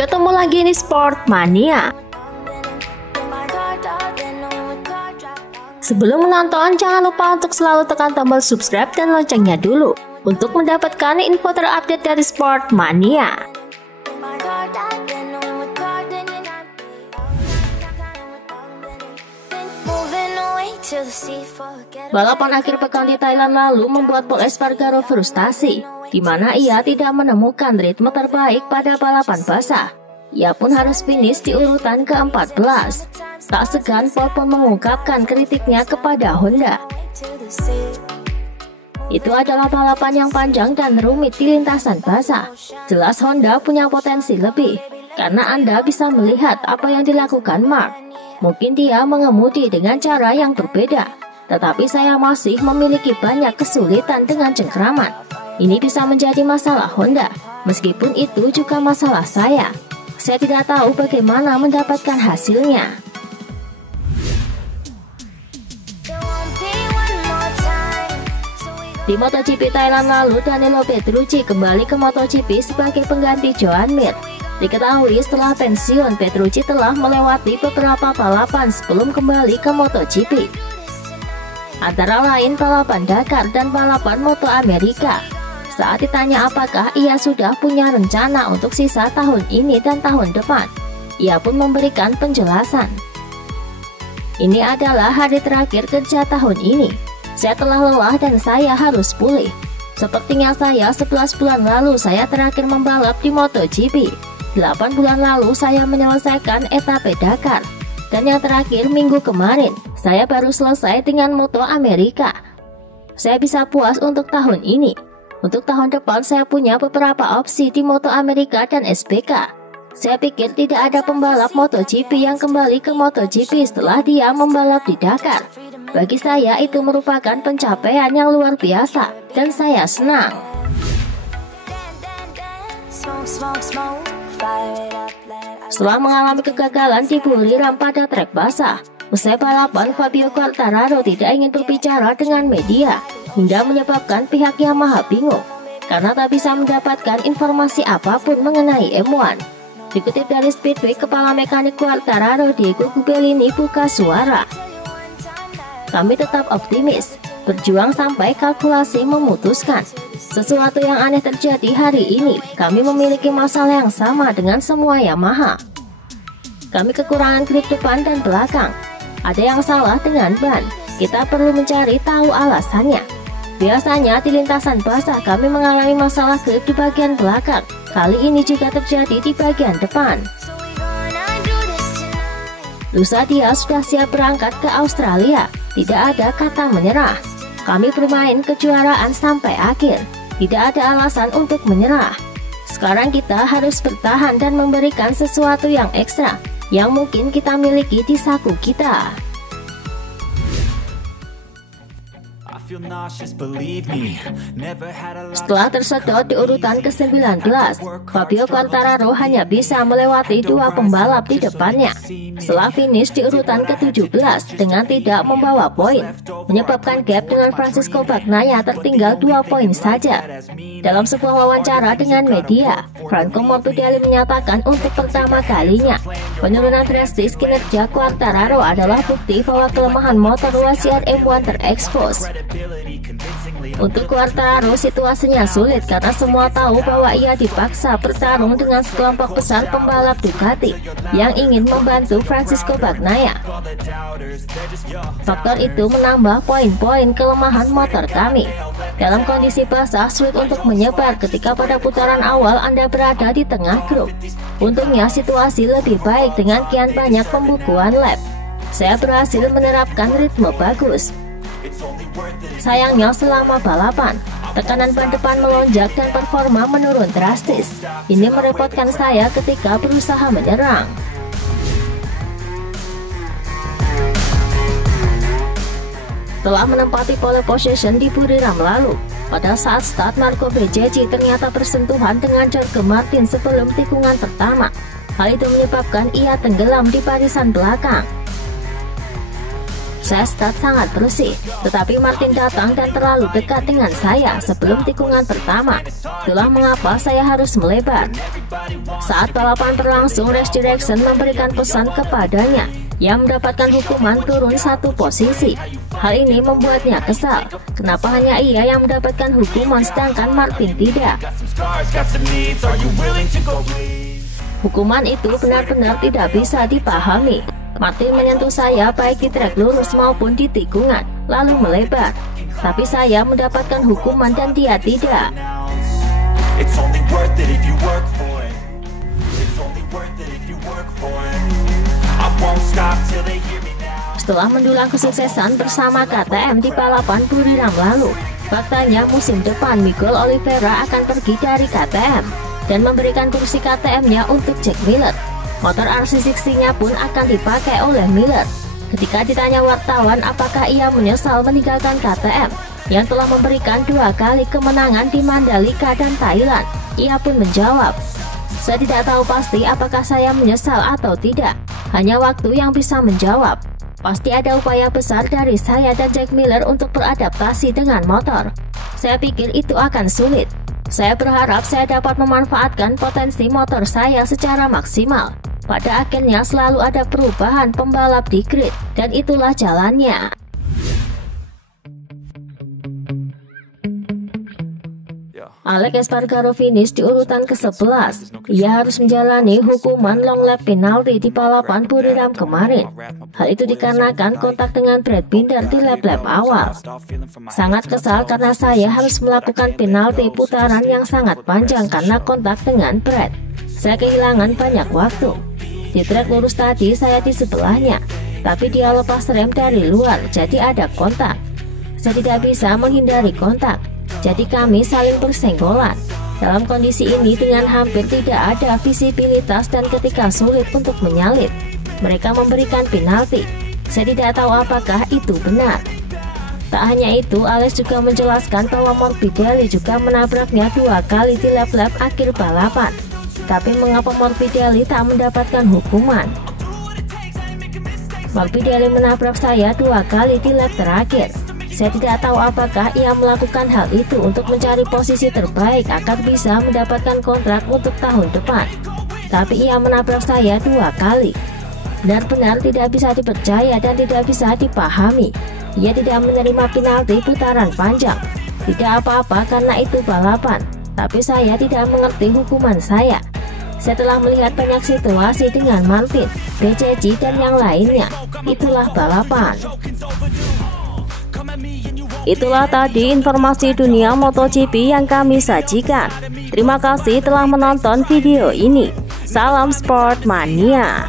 Ketemu lagi di Sportmania. Sebelum menonton, jangan lupa untuk selalu tekan tombol subscribe dan loncengnya dulu untuk mendapatkan info terupdate dari Sportmania. Balapan akhir pekan di Thailand lalu membuat Paul Espargaro frustasi, di mana ia tidak menemukan ritme terbaik pada balapan basah. Ia pun harus finish di urutan ke-14. Tak segan, Paul pun mengungkapkan kritiknya kepada Honda. Itu adalah balapan yang panjang dan rumit di lintasan basah. Jelas Honda punya potensi lebih, karena Anda bisa melihat apa yang dilakukan Mark. Mungkin dia mengemudi dengan cara yang berbeda, tetapi saya masih memiliki banyak kesulitan dengan cengkraman. Ini bisa menjadi masalah Honda, meskipun itu juga masalah saya. Saya tidak tahu bagaimana mendapatkan hasilnya. Di MotoGP Thailand lalu, Danilo Petrucci kembali ke MotoGP sebagai pengganti Joan Mir. Diketahui setelah pensiun, Petrucci telah melewati beberapa balapan sebelum kembali ke MotoGP. Antara lain balapan Dakar dan balapan Moto Amerika. Saat ditanya apakah ia sudah punya rencana untuk sisa tahun ini dan tahun depan, ia pun memberikan penjelasan. Ini adalah hari terakhir kerja tahun ini. Saya telah lelah dan saya harus pulih. Sepertinya saya 11 bulan lalu saya terakhir membalap di MotoGP. 8 bulan lalu saya menyelesaikan etape Dakar. Dan yang terakhir minggu kemarin, saya baru selesai dengan Moto Amerika. Saya bisa puas untuk tahun ini. Untuk tahun depan saya punya beberapa opsi di Moto Amerika dan SBK. Saya pikir tidak ada pembalap MotoGP yang kembali ke MotoGP setelah dia membalap di Dakar. Bagi saya itu merupakan pencapaian yang luar biasa dan saya senang. Setelah mengalami kegagalan di Buriram pada trek basah, usai balapan Fabio Quartararo tidak ingin berbicara dengan media, hingga menyebabkan pihak Yamaha bingung karena tak bisa mendapatkan informasi apapun mengenai M1. Dikutip dari Speedway, kepala mekanik Quartararo Diego Gubelini buka suara. Kami tetap optimis, berjuang sampai kalkulasi memutuskan. Sesuatu yang aneh terjadi hari ini. Kami memiliki masalah yang sama dengan semua Yamaha. Kami kekurangan grip depan dan belakang. Ada yang salah dengan ban. Kita perlu mencari tahu alasannya. Biasanya di lintasan basah kami mengalami masalah grip di bagian belakang. Kali ini juga terjadi di bagian depan. Lusa dia sudah siap berangkat ke Australia. Tidak ada kata menyerah. Kami bermain kejuaraan sampai akhir. Tidak ada alasan untuk menyerah. Sekarang kita harus bertahan dan memberikan sesuatu yang ekstra yang mungkin kita miliki di saku kita. Setelah tersedot di urutan ke-19, Fabio Quartararo hanya bisa melewati 2 pembalap di depannya. Setelah finish di urutan ke-17 dengan tidak membawa poin, menyebabkan gap dengan Francisco Bagnaia tertinggal 2 poin saja. Dalam sebuah wawancara dengan media, Franco Morbidelli menyatakan untuk pertama kalinya, penurunan drastis kinerja Quartararo adalah bukti bahwa kelemahan motor wasiat M1 terekspos. Untuk Quartararo situasinya sulit karena semua tahu bahwa ia dipaksa bertarung dengan sekelompok besar pembalap Ducati yang ingin membantu Francisco Bagnaia. Faktor itu menambah poin-poin kelemahan motor kami. Dalam kondisi basah sulit untuk menyebar ketika pada putaran awal Anda berada di tengah grup. Untungnya situasi lebih baik dengan kian banyak pembukuan lap. Saya berhasil menerapkan ritme bagus. Sayangnya selama balapan, tekanan ban depan melonjak dan performa menurun drastis. Ini merepotkan saya ketika berusaha menyerang. Telah menempati pole position di Buriram lalu, pada saat start Marco Bezzecchi ternyata bersentuhan dengan Jorge Martin sebelum tikungan pertama. Hal itu menyebabkan ia tenggelam di barisan belakang. Saya start sangat bersih, tetapi Martin datang dan terlalu dekat dengan saya sebelum tikungan pertama. Itulah mengapa saya harus melebar. Saat balapan berlangsung, Race Direction memberikan pesan kepadanya yang mendapatkan hukuman turun 1 posisi. Hal ini membuatnya kesal. Kenapa hanya ia yang mendapatkan hukuman sedangkan Martin tidak? Hukuman itu benar-benar tidak bisa dipahami. Martin menyentuh saya baik di trek lurus maupun di tikungan, lalu melebar. Tapi saya mendapatkan hukuman dan dia tidak. Setelah mendulang kesuksesan bersama KTM di balapan Buriram lalu, faktanya musim depan Miguel Oliveira akan pergi dari KTM dan memberikan kursi KTM-nya untuk Jack Miller. Motor RC60-nya pun akan dipakai oleh Miller. Ketika ditanya wartawan apakah ia menyesal meninggalkan KTM yang telah memberikan 2 kali kemenangan di Mandalika dan Thailand, ia pun menjawab, "Saya tidak tahu pasti apakah saya menyesal atau tidak. Hanya waktu yang bisa menjawab. Pasti ada upaya besar dari saya dan Jack Miller untuk beradaptasi dengan motor. Saya pikir itu akan sulit. Saya berharap saya dapat memanfaatkan potensi motor saya secara maksimal. Pada akhirnya selalu ada perubahan pembalap di grid, dan itulah jalannya." Alex Espargaro finish di urutan ke-11. Ia harus menjalani hukuman long lap penalti di balapan Buriram kemarin. Hal itu dikarenakan kontak dengan Brad Binder di lap-lap awal. Sangat kesal karena saya harus melakukan penalti putaran yang sangat panjang karena kontak dengan Brad. Saya kehilangan banyak waktu. Di trek lurus tadi saya di sebelahnya, tapi dia lepas rem dari luar, jadi ada kontak. Saya tidak bisa menghindari kontak, jadi kami saling bersenggolan. Dalam kondisi ini dengan hampir tidak ada visibilitas dan ketika sulit untuk menyalip, mereka memberikan penalti. Saya tidak tahu apakah itu benar. Tak hanya itu, Alex juga menjelaskan bahwa Morbidelli juga menabraknya 2 kali di lap-lap akhir balapan. Tapi mengapa Morbidelli tak mendapatkan hukuman? Morbidelli menabrak saya 2 kali di lap terakhir. Saya tidak tahu apakah ia melakukan hal itu untuk mencari posisi terbaik agar bisa mendapatkan kontrak untuk tahun depan. Tapi ia menabrak saya 2 kali. Benar-benar tidak bisa dipercaya dan tidak bisa dipahami. Ia tidak menerima penalti putaran panjang. Tidak apa-apa karena itu balapan. Tapi saya tidak mengerti hukuman saya. Saya telah melihat banyak situasi dengan Martin, BCG dan yang lainnya. Itulah balapan. Itulah tadi informasi dunia MotoGP yang kami sajikan. Terima kasih telah menonton video ini. Salam Sport Mania.